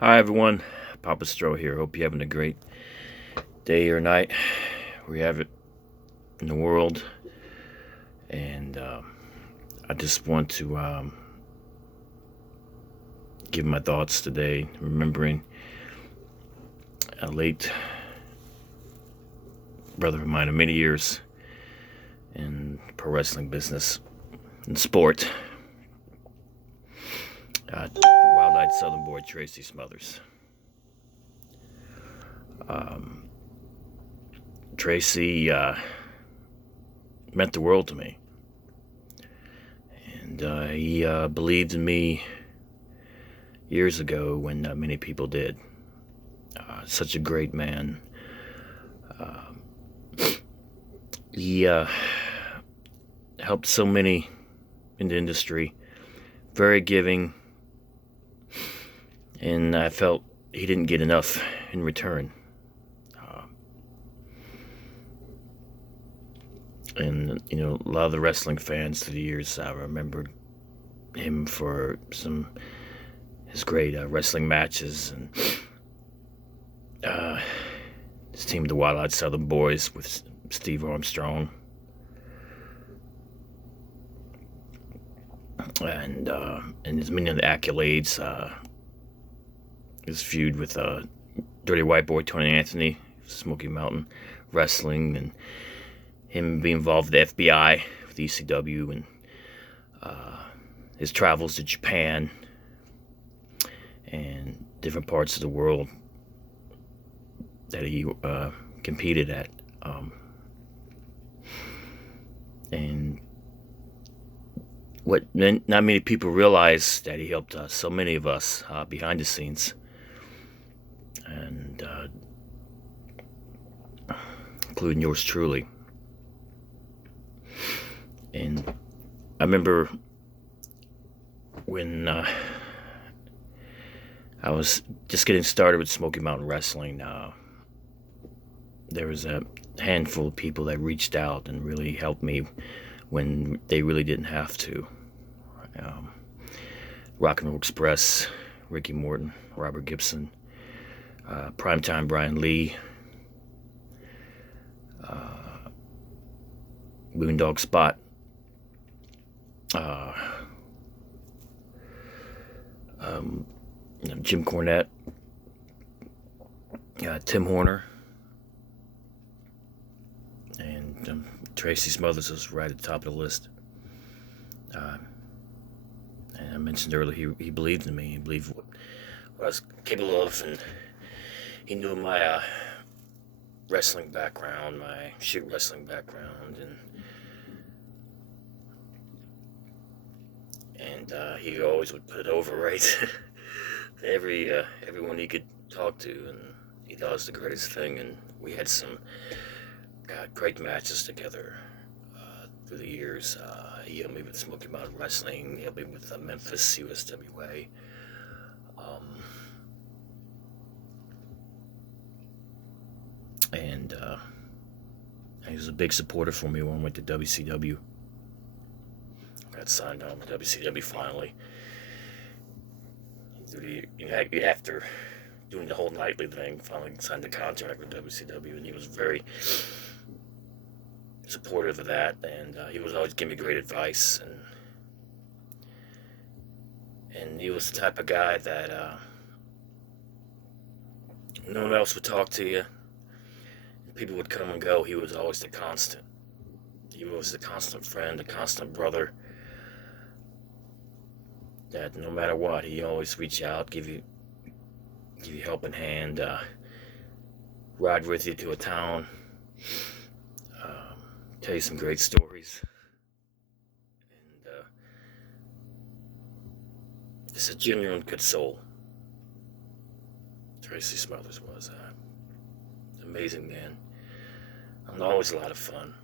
Hi everyone, Papa Stro here. Hope you're having a great day or night where you have it in the world. And I just want to give my thoughts today, remembering a late brother of mine of many years in pro wrestling business and sport. Wild-eyed Southern boy Tracy Smothers. Tracy meant the world to me, and he believed in me years ago when many people did. Such a great man. He helped so many in the industry, very giving, and I felt he didn't get enough in return. And, you know, a lot of the wrestling fans through the years remembered him for his great wrestling matches, and his team, the Wild-Eyed Southern Boys, with Steve Armstrong. And his many of the accolades, his feud with Dirty White Boy Tony Anthony, Smoky Mountain Wrestling, and him being involved with the FBI, with the ECW, and his travels to Japan and different parts of the world that he competed at. And what not many people realize that he helped so many of us behind the scenes, and including yours truly. And I remember when I was just getting started with Smoky Mountain Wrestling, there was a handful of people that reached out and really helped me when they really didn't have to. Rock and Roll Express, Ricky Morton, Robert Gibson, Primetime Brian Lee, Boondog Spot, Jim Cornette, Tim Horner, and Tracy Smothers was right at the top of the list. And I mentioned earlier, he believed in me. He believed what I was capable of, and he knew my wrestling background, my shoot wrestling background, and he always would put it over right to everyone he could talk to, and he thought it was the greatest thing. And we had some great matches together through the years. He helped me with Smoky Mountain Wrestling. He helped me with Memphis USWA. And he was a big supporter for me when I went to WCW. Got signed on with WCW finally. After doing the whole nightly thing, finally signed the contract with WCW, and he was very supportive of that, and he was always giving me great advice, and he was the type of guy that no one else would talk to you. People would come and go. He was always the constant. He was the constant friend, the constant brother, that no matter what, he always reach out, give you helping hand, ride with you to a town, tell you some great stories, and just a genuine good soul. Tracy Smothers was an amazing man, and always a lot of fun.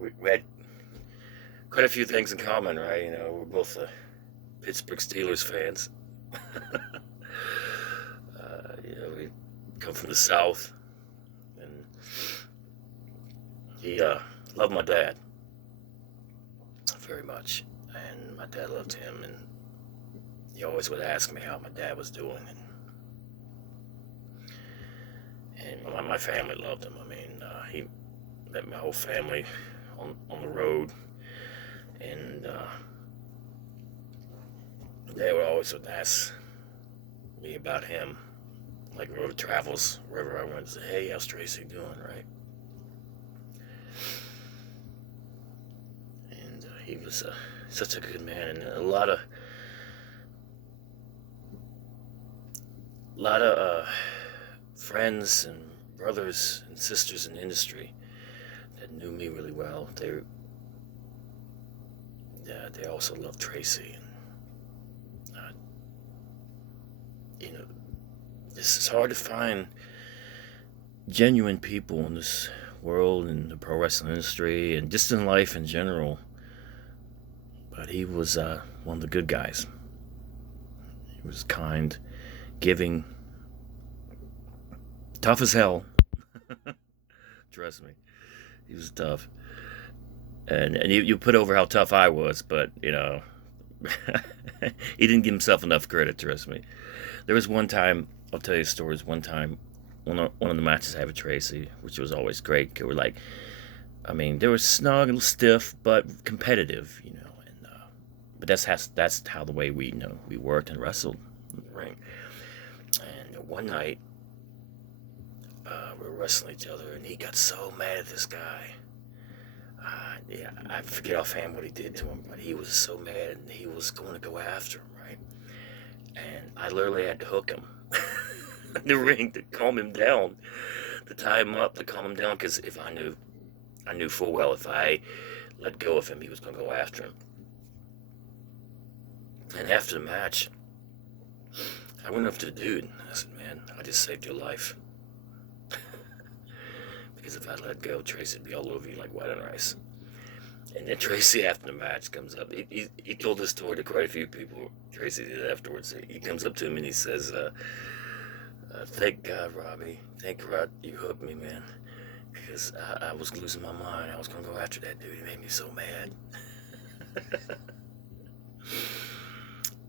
We had quite a few things in common, right? You know, we're both Pittsburgh Steelers fans. We come from the South, and he loved my dad very much, and my dad loved him, and he always would ask me how my dad was doing, and my family loved him. I mean, he met my whole family on the road, and they would always ask me about him. Like road travels, wherever I went, say, hey, how's Tracy doing, right? And he was such a good man, and a lot of friends and brothers and sisters in the industry that knew me really well. They also loved Tracy, and it's hard to find genuine people in this world, in the pro wrestling industry, and just in life in general. But he was one of the good guys. He was kind, giving, tough as hell. Trust me, he was tough. And you put over how tough I was, but he didn't give himself enough credit. Trust me. There was one time, I'll tell you stories. One time, one of the matches I had with Tracy, which was always great. They were they were snug and stiff, but competitive, and but that's how the way we worked and wrestled in the ring. And one night, we were wrestling each other, and he got so mad at this guy. I forget offhand what he did to him, but he was so mad, and he was going to go after him, right? And I literally had to hook him in the ring to calm him down, to tie him up, to calm him down, because if I knew full well if I let go of him, he was going to go after him. And after the match, I went up to the dude, and I said, man, I just saved your life. Because if I let go, Tracy would be all over you like white on rice. And then Tracy, after the match, comes up. He told this story to quite a few people. Tracy did afterwards. He comes up to him and he says, thank God, Robbie. Thank God you hooked me, man. Because I was losing my mind. I was going to go after that dude. He made me so mad.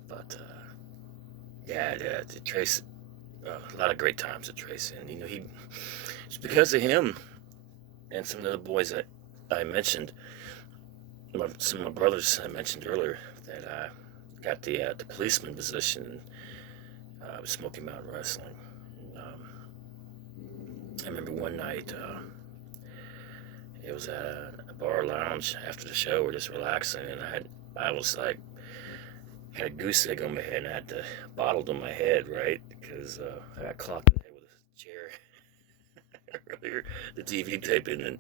But, Tracy, a lot of great times with Tracy. And, it's because of him and some of the other boys that I mentioned, some of my brothers I mentioned earlier, that I got the policeman position with Smoky Mountain Wrestling. I remember one night, it was at a bar lounge after the show. We're just relaxing, and I was like, had a goose egg on my head, and I had the bottle on my head, right? Because I got clocked in the head with a chair earlier, the TV taping, and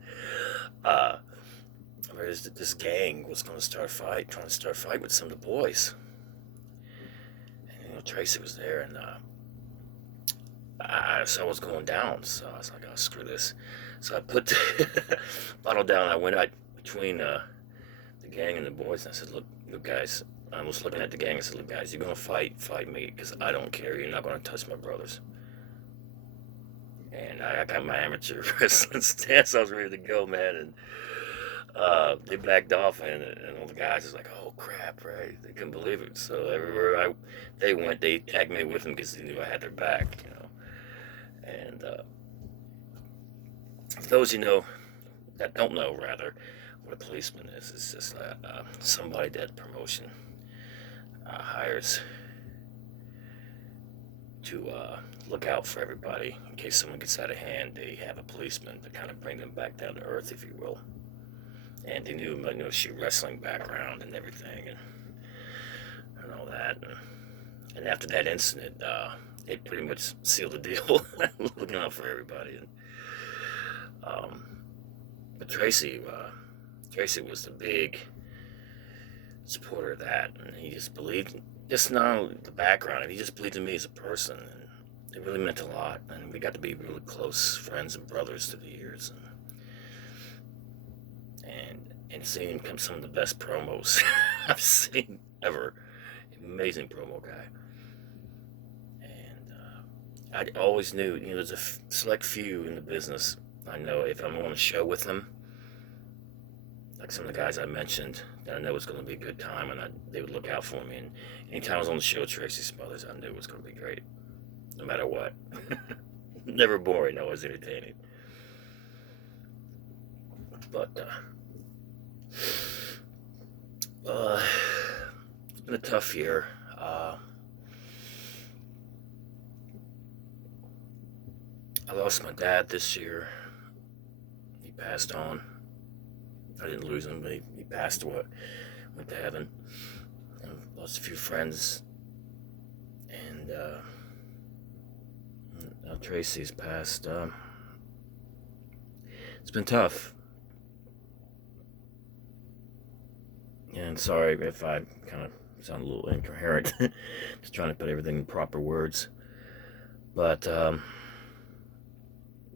this gang was going to trying to start a fight with some of the boys. And, Tracy was there, and I saw what was going down, so I was like, oh, screw this. So I put the bottle down, I went out between the gang and the boys, and I said, look guys, I was looking at the gang, I said, look guys, you're going to fight me, because I don't care, you're not going to touch my brothers. And I got my amateur wrestling stance, I was ready to go, man, and they backed off, and all the guys was like, oh crap, right? They couldn't believe it. So everywhere they went, they tagged me with them because they knew I had their back, And for those that don't know, rather, what a policeman is, it's just somebody that promotion hires to look out for everybody in case someone gets out of hand. They have a policeman to kind of bring them back down to earth, if you will. And they knew she wrestling background and everything, and all that. And after that incident, they pretty much sealed the deal, looking out for everybody. But Tracy was the big supporter of that, and he just believed, just not only the background, he just believed in me as a person, and it really meant a lot. And we got to be really close friends and brothers through the years. And seeing him come some of the best promos I've seen ever. Amazing promo guy. And I always knew, there's a select few in the business. I know if I'm on a show with them, like some of the guys I mentioned, that I know it's going to be a good time, and they would look out for me. And anytime I was on the show, Tracy Smothers, I knew it was going to be great, no matter what. Never boring, always entertaining. But, it's been a tough year. I lost my dad this year. He passed on. I didn't lose him, but he passed away, went to heaven. And lost a few friends. And now Tracy's passed. It's been tough. And sorry if I kind of sound a little incoherent. Just trying to put everything in proper words. But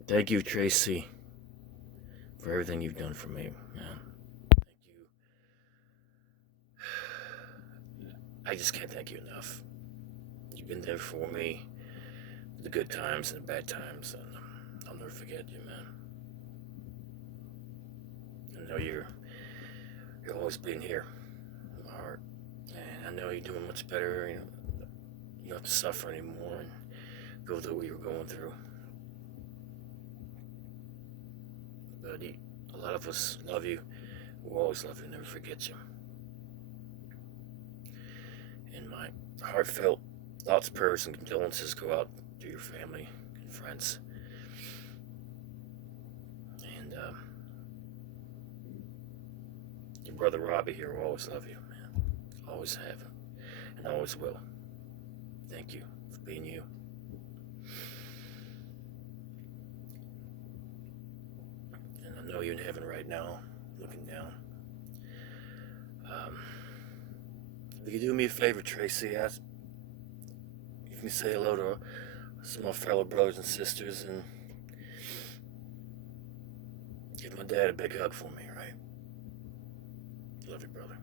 thank you, Tracy, for everything you've done for me, man. Thank you. I just can't thank you enough. You've been there for me, the good times and the bad times, and I'll never forget you, man. I know you're always been here in my heart, and I know you're doing much better. You don't have to suffer anymore and go through what you were going through. But a lot of us love you. We'll always love you, never forget you. And my heartfelt thoughts, prayers, and condolences go out to your family and friends. And your brother Robbie here will always love you, man. Always have, and always will. Thank you for being you. And I know you're in heaven right now, looking down. If you could do me a favor, Tracy, you can say hello to some of my fellow brothers and sisters and give my dad a big hug for me, right? Love you, brother.